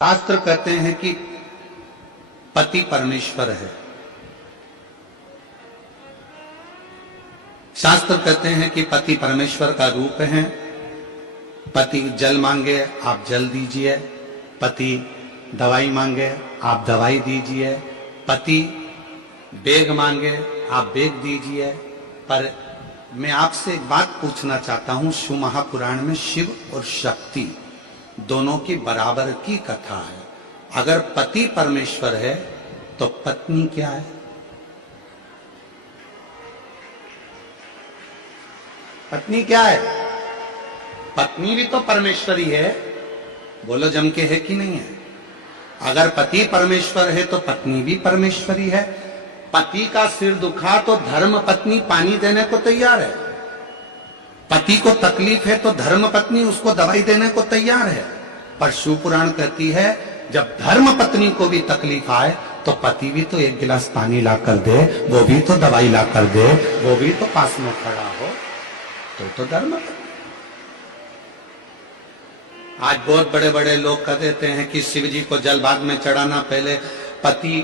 शास्त्र कहते हैं कि पति परमेश्वर है। शास्त्र कहते हैं कि पति परमेश्वर का रूप है। पति जल मांगे आप जल दीजिए, पति दवाई मांगे आप दवाई दीजिए, पति बेग मांगे आप बेग दीजिए। पर मैं आपसे एक बात पूछना चाहता हूं, शिव महापुराण में शिव और शक्ति दोनों की बराबर की कथा है। अगर पति परमेश्वर है तो पत्नी क्या है? पत्नी क्या है? पत्नी भी तो परमेश्वरी है। बोलो जम के है कि नहीं है? अगर पति परमेश्वर है तो पत्नी भी परमेश्वरी है। पति का सिर दुखा तो धर्म पत्नी पानी देने को तैयार है। पति को तकलीफ है तो धर्म पत्नी उसको दवाई देने को तैयार है। पर शिव पुराण कहती है जब धर्म पत्नी को भी तकलीफ आए तो पति भी तो एक गिलास पानी ला कर दे, वो भी तो दवाई ला कर दे, वो भी तो पास में खड़ा हो, तो धर्म पत्नी। आज बहुत बड़े बड़े लोग कह देते हैं कि शिव जी को जल बाद में चढ़ाना, पहले पति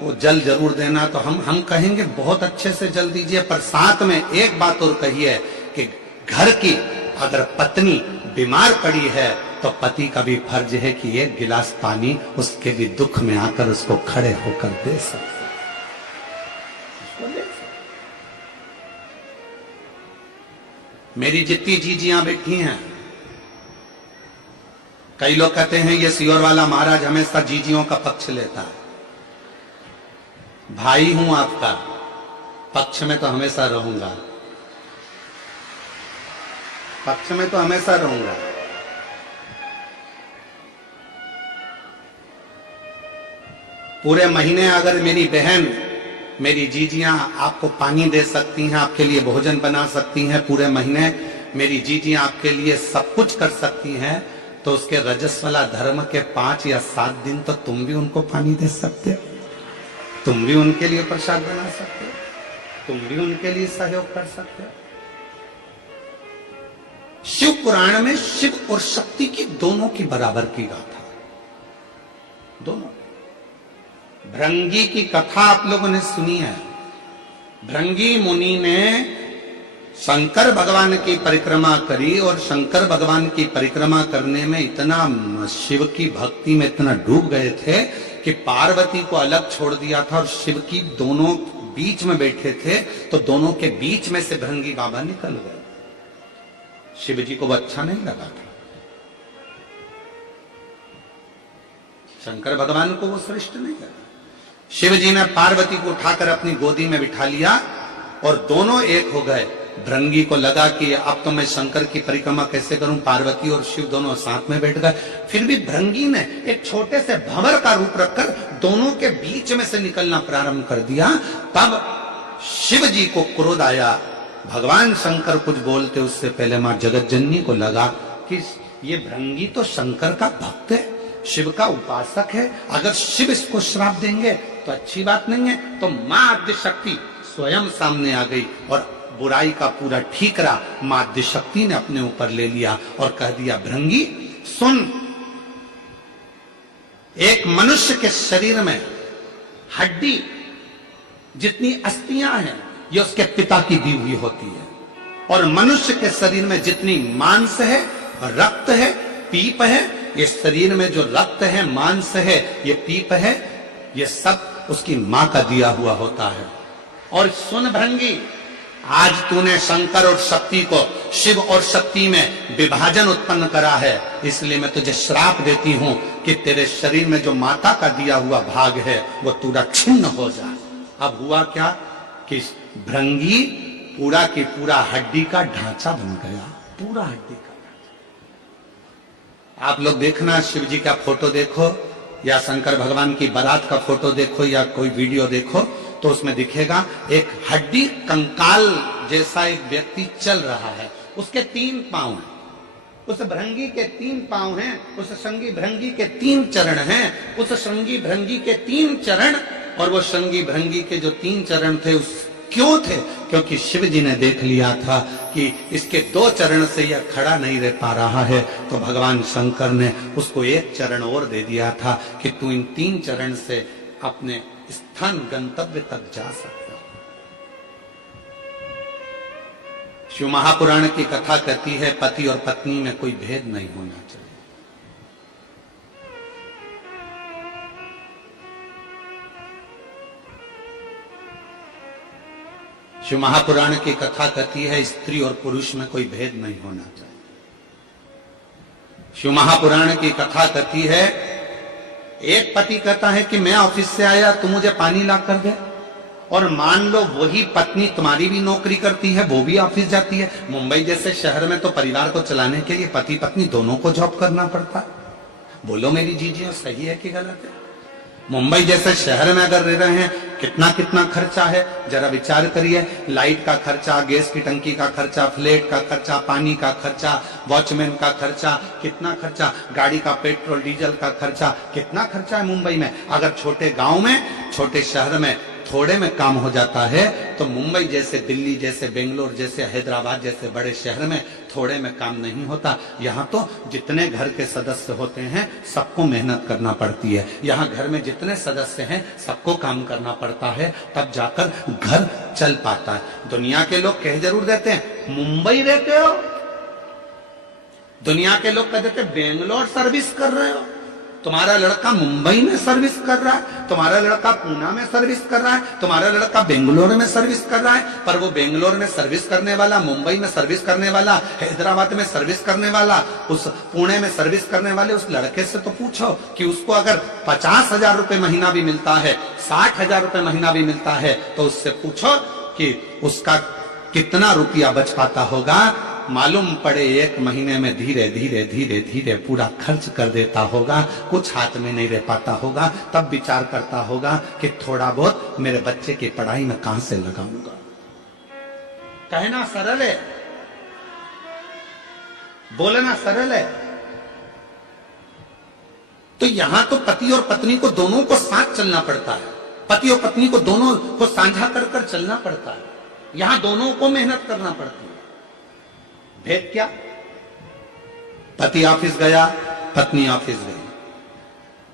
को जल जरूर देना। तो हम कहेंगे बहुत अच्छे से जल दीजिए, पर साथ में एक बात और कहिए कि घर की अगर पत्नी बीमार पड़ी है तो पति का भी फर्ज है कि एक गिलास पानी उसके भी दुख में आकर उसको खड़े होकर दे सकते। मेरी जितनी जीजियां बैठी हैं, कई लोग कहते हैं ये सियोर वाला महाराज हमेशा जीजियों का पक्ष लेता है। भाई हूं आपका, पक्ष में तो हमेशा रहूंगा, पक्ष में तो हमेशा रहूंगा। पूरे महीने अगर मेरी बहन, मेरी जीजियां आपको पानी दे सकती हैं, आपके लिए भोजन बना सकती हैं, पूरे महीने मेरी जीजियां आपके लिए सब कुछ कर सकती हैं, तो उसके रजस्वला धर्म के 5 या 7 दिन तो तुम भी उनको पानी दे सकते हो, तुम भी उनके लिए प्रसाद बना सकते हो, तुम भी उनके लिए सहयोग कर सकते हो। शिव पुराण में शिव और शक्ति की दोनों की बराबर की गाथा, दोनों। भृंगी की कथा आप लोगों ने सुनी है। भृंगी मुनि ने शंकर भगवान की परिक्रमा करी और शंकर भगवान की परिक्रमा करने में इतना शिव की भक्ति में इतना डूब गए थे कि पार्वती को अलग छोड़ दिया था और शिव की दोनों बीच में बैठे थे, तो दोनों के बीच में से भृंगी बाबा निकल गए। शिव जी को वो अच्छा नहीं लगा था, शंकर भगवान को वो श्रेष्ठ नहीं लगा। शिव जी ने पार्वती को उठाकर अपनी गोदी में बिठा लिया और दोनों एक हो गए। भृंगी को लगा कि अब तो मैं शंकर की परिक्रमा कैसे करूं, पार्वती और शिव दोनों साथ में बैठ गए। फिर भी भृंगी ने एक छोटे से भंवर का रूप रखकर दोनों के बीच में से निकलना प्रारंभ कर दिया। तब शिव जी को क्रोध आया। भगवान शंकर कुछ बोलते उससे पहले मां जगतजननी को लगा कि ये भृंगी तो शंकर का भक्त है, शिव का उपासक है, अगर शिव इसको श्राप देंगे तो अच्छी बात नहीं है। तो मां आद्यशक्ति स्वयं सामने आ गई और बुराई का पूरा ठीकरा मां आद्यशक्ति ने अपने ऊपर ले लिया और कह दिया, भृंगी सुन, एक मनुष्य के शरीर में हड्डी जितनी अस्थियां हैं ये उसके पिता की दी हुई होती है, और मनुष्य के शरीर में जितनी मांस है, रक्त है, पीप है, ये शरीर में जो रक्त है, मांस है, ये पीप है, ये सब उसकी मां का दिया हुआ होता है। और सुन भृंगी, आज तूने शंकर और शक्ति को, शिव और शक्ति में विभाजन उत्पन्न करा है, इसलिए मैं तुझे श्राप देती हूं कि तेरे शरीर में जो माता का दिया हुआ भाग है वो पूरा छिन्न हो जाए। अब हुआ क्या कि भृंगी पूरा की पूरा हड्डी का ढांचा बन गया, पूरा हड्डी का ढांचा। आप लोग देखना, शिव जी का फोटो देखो या शंकर भगवान की बारात का फोटो देखो या कोई वीडियो देखो तो उसमें दिखेगा एक हड्डी कंकाल जैसा एक व्यक्ति चल रहा है, उसके 3 पांव हैं, उस भृंगी के 3 पांव हैं, उस शंगी भृंगी के 3 चरण हैं, उस शंगी भृंगी के 3 चरण, और वो शंगी भृंगी के जो 3 चरण थे उस क्यों थे? क्योंकि शिव जी ने देख लिया था कि इसके 2 चरण से यह खड़ा नहीं रह पा रहा है, तो भगवान शंकर ने उसको 1 चरण और दे दिया था कि तू इन 3 चरण से अपने स्थान गंतव्य तक जा सकता है। शिव महापुराण की कथा कहती है पति और पत्नी में कोई भेद नहीं होना चाहिए। शिव महापुराण की कथा कहती है स्त्री और पुरुष में कोई भेद नहीं होना चाहिए। शिव महापुराण की कथा कहती है एक पति कहता है कि मैं ऑफिस से आया, तू मुझे पानी ला कर दे, और मान लो वही पत्नी तुम्हारी भी नौकरी करती है, वो भी ऑफिस जाती है। मुंबई जैसे शहर में तो परिवार को चलाने के लिए पति पत्नी दोनों को जॉब करना पड़ता है। बोलो मेरी जीजियों, सही है कि गलत है? मुंबई जैसे शहर में अगर रह रहे हैं, कितना कितना खर्चा है, जरा विचार करिए। लाइट का खर्चा, गैस की टंकी का खर्चा, फ्लैट का खर्चा, पानी का खर्चा, वॉचमैन का खर्चा, कितना खर्चा, गाड़ी का पेट्रोल डीजल का खर्चा, कितना खर्चा है मुंबई में। अगर छोटे गांव में, छोटे शहर में थोड़े में काम हो जाता है, तो मुंबई जैसे, दिल्ली जैसे, बेंगलोर जैसे, हैदराबाद जैसे बड़े शहर में थोड़े में काम नहीं होता। यहाँ तो जितने घर के सदस्य होते हैं सबको मेहनत करना पड़ती है। यहाँ घर में जितने सदस्य हैं सबको काम करना पड़ता है, तब जाकर घर चल पाता है। दुनिया के लोग कह जरूर देते हैं मुंबई रहते हो, दुनिया के लोग कह देते बेंगलोर सर्विस कर रहे हो, तुम्हारा लड़का मुंबई में सर्विस कर रहा है, तुम्हारा लड़का पूना में सर्विस कर रहा है, तुम्हारा लड़का बेंगलोर में सर्विस कर रहा है। पर वो बेंगलोर में सर्विस करने वाला, मुंबई में सर्विस करने वाला, हैदराबाद में सर्विस करने वाला, उस पुणे में सर्विस करने वाले उस लड़के से तो पूछो कि उसको अगर 50,000 रुपए महीना भी मिलता है, 60,000 रुपए महीना भी मिलता है, तो उससे पूछो कि उसका कितना रुपया बच पाता होगा। मालूम पड़े 1 महीने में धीरे धीरे धीरे धीरे पूरा खर्च कर देता होगा, कुछ हाथ में नहीं रह पाता होगा। तब विचार करता होगा कि थोड़ा बहुत मेरे बच्चे की पढ़ाई में कहां से लगाऊंगा। कहना सरल है, बोलना सरल है। तो यहां तो पति और पत्नी को दोनों को साथ चलना पड़ता है, पति और पत्नी को दोनों को साझा कर कर चलना पड़ता है। यहां दोनों को मेहनत करना पड़ती है। भेद क्या? पति ऑफिस गया, पत्नी ऑफिस गई।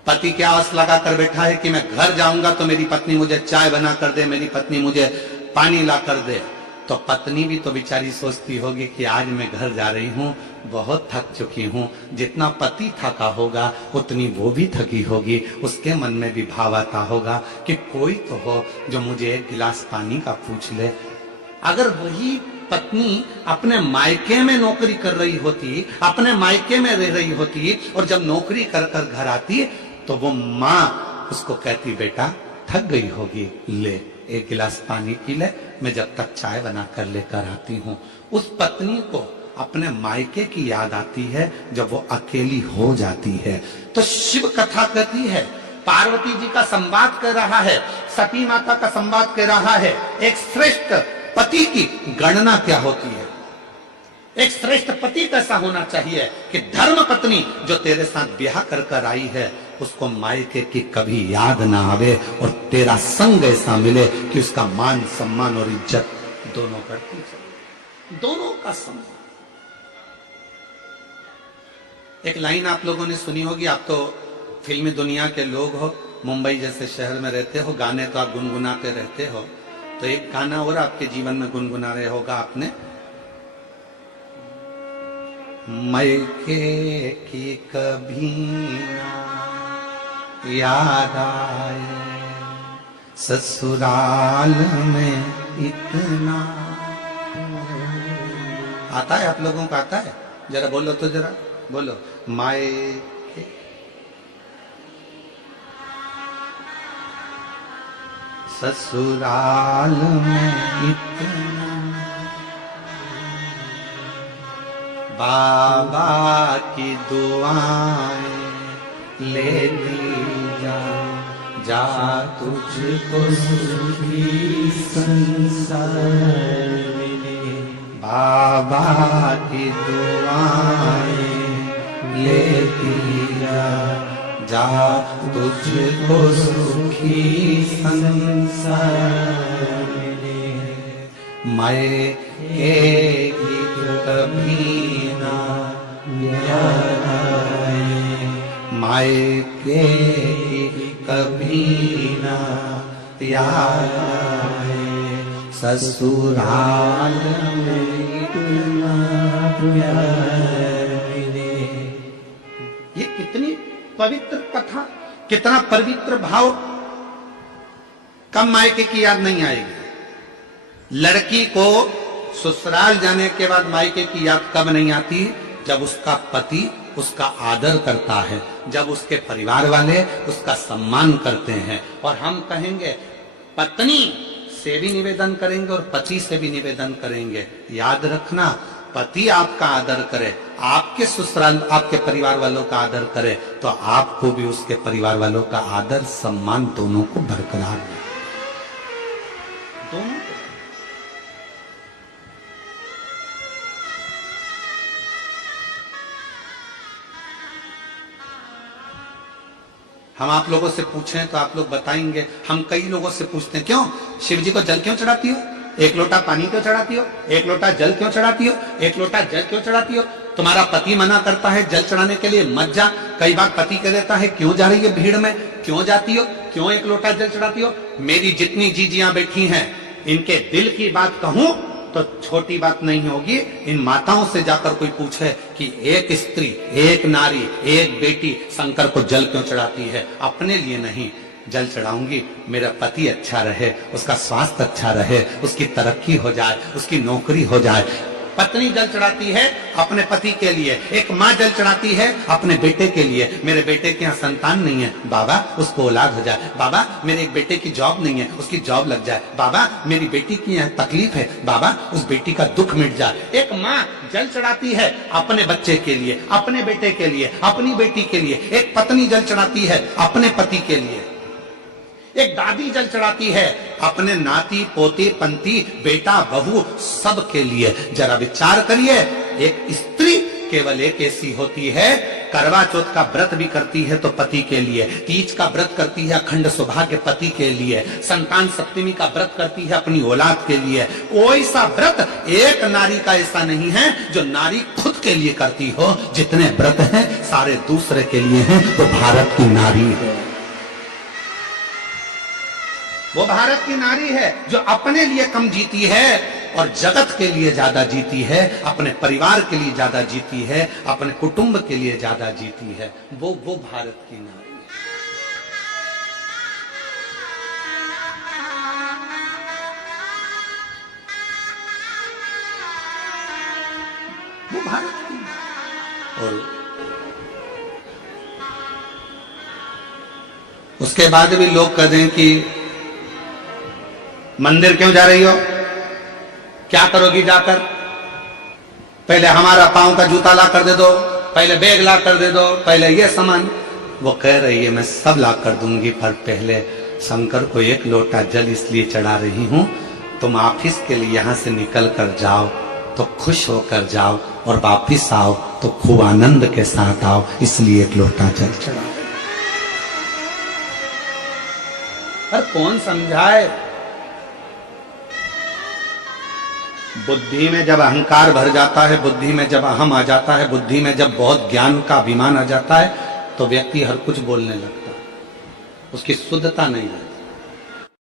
पति क्या आस लगा कर बैठा है कि मैं घर जाऊंगा तो मेरी पत्नी मुझे चाय बना कर दे, मेरी पत्नी मुझे पानी ला कर दे। तो पत्नी भी तो बेचारी सोचती होगी कि आज मैं घर जा रही हूं, बहुत थक चुकी हूं। जितना पति थका होगा उतनी वो भी थकी होगी। उसके मन में भी भाव आता होगा कि कोई तो हो जो मुझे 1 गिलास पानी का पूछ ले। अगर वही पत्नी अपने मायके में नौकरी कर रही होती, अपने मायके में रह रही होती, और जब नौकरी कर कर घर आती तो वो माँ उसको कहती बेटा थक गई होगी, ले 1 गिलास पानी पी ले, मैं जब तक चाय बना कर लेकर आती हूँ। उस पत्नी को अपने मायके की याद आती है जब वो अकेली हो जाती है। तो शिव कथा कहती है, पार्वती जी का संवाद कर रहा है, सती माता का संवाद कर रहा है। एक श्रेष्ठ पति की गणना क्या होती है, एक श्रेष्ठ पति कैसा होना चाहिए कि धर्म पत्नी जो तेरे साथ ब्याह कर कर आई है उसको मायके की कभी याद ना आवे, और तेरा संग ऐसा मिले कि उसका मान सम्मान और इज्जत दोनों करती चले, दोनों का सम्मान। एक लाइन आप लोगों ने सुनी होगी, आप तो फिल्मी दुनिया के लोग हो, मुंबई जैसे शहर में रहते हो, गाने तो आप गुनगुनाते रहते हो। तो एक गाना और आपके जीवन में गुनगुना रहे होगा आपने, मायके की कभी ना याद आए, ससुराल में इतना। आता है आप लोगों को? आता है? जरा बोलो तो, जरा बोलो। मायके ससुराल में इतना, बाबा की दुआएं लेती जा, जा तुझको सुखी संसार मिले। बाबा की दुआएं लेती जा, जा तुझको सुखी संसार मिले। मायके की कभी ना याद आए, मायके की कभी ना याद आए, ससुराल में इतना प्यार मिले। ये कितनी पवित्र कथा, कितना पवित्र भाव। कब मायके की याद नहीं आएगी? लड़की को ससुराल जाने के बाद मायके की याद कब नहीं आती? जब उसका पति उसका आदर करता है, जब उसके परिवार वाले उसका सम्मान करते हैं। और हम कहेंगे, पत्नी से भी निवेदन करेंगे और पति से भी निवेदन करेंगे, याद रखना, पति आपका आदर करे, आपके ससुराल आपके परिवार वालों का आदर करे, तो आपको भी उसके परिवार वालों का आदर सम्मान दोनों को बरकरार रहे, दोनों को। हम आप लोगों से पूछें तो आप लोग बताएंगे। हम कई लोगों से पूछते हैं, क्यों शिव जी को जल क्यों चढ़ाती हो? एक लोटा पानी क्यों चढ़ाती हो? एक लोटा जल क्यों चढ़ाती हो? एक लोटा जल क्यों चढ़ाती हो? तुम्हारा पति मना करता है जल चढ़ाने के लिए, मत जा। कई बार पति कह देता है, क्यों जा रही है भीड़ में, क्यों जाती हो, क्यों एक लोटा जल चढ़ाती हो? मेरी जितनी जीजियां बैठी हैं, इनके दिल की बात कहूं तो छोटी बात नहीं होगी। इन माताओं से जाकर कोई पूछे कि एक स्त्री, एक नारी, एक बेटी शंकर को जल क्यों चढ़ाती है? अपने लिए नहीं, जल चढ़ाऊंगी मेरा पति अच्छा रहे, उसका स्वास्थ्य अच्छा रहे, उसकी तरक्की हो जाए, उसकी नौकरी हो जाए। पत्नी जल चढ़ाती है अपने पति के लिए, एक माँ जल चढ़ाती है अपने बेटे के लिए। मेरे बेटे के यहाँ संतान नहीं है, बाबा उसको औलाद हो जाए, बाबा मेरे एक बेटे की जॉब नहीं है, उसकी जॉब लग जाए, बाबा मेरी बेटी की यहाँ तकलीफ है, बाबा उस बेटी का दुख मिट जाए। एक माँ जल चढ़ाती है अपने बच्चे के लिए, अपने बेटे के लिए, अपनी बेटी के लिए। एक पत्नी जल चढ़ाती है अपने पति के लिए। एक दादी जल चढ़ाती है अपने नाती पोते पंती बेटा बहू सब के लिए। जरा विचार करिए, एक स्त्री केवल एक ऐसी होती है, करवा चौथ का व्रत भी करती है तो पति के लिए, तीज का व्रत करती है अखंड सौभाग्य पति के लिए, संतान सप्तमी का व्रत करती है अपनी औलाद के लिए। कोई सा व्रत एक नारी का ऐसा नहीं है जो नारी खुद के लिए करती हो। जितने व्रत हैं सारे दूसरे के लिए हैं, तो भारत की नारी है, वो भारत की नारी है जो अपने लिए कम जीती है और जगत के लिए ज्यादा जीती है, अपने परिवार के लिए ज्यादा जीती है, अपने कुटुंब के लिए ज्यादा जीती है। वो भारत की नारी है। वो भारत की। और उसके बाद भी लोग कह दें कि मंदिर क्यों जा रही हो, क्या करोगी जाकर, पहले हमारा पांव का जूता ला कर दे दो, पहले बैग ला कर दे दो, पहले ये सामान। वो कह रही है मैं सब ला कर दूंगी, पर पहले शंकर को एक लोटा जल इसलिए चढ़ा रही हूं, तुम ऑफिस के लिए यहां से निकल कर जाओ तो खुश होकर जाओ और वापिस आओ तो खूब आनंद के साथ आओ, इसलिए एक लोटा जल चढ़ाओ। पर कौन समझाए? बुद्धि में जब अहंकार भर जाता है, बुद्धि में जब अहम आ जाता है, बुद्धि में जब बहुत ज्ञान का अभिमान आ जाता है, तो व्यक्ति हर कुछ बोलने लगता है, उसकी शुद्धता नहीं रहती।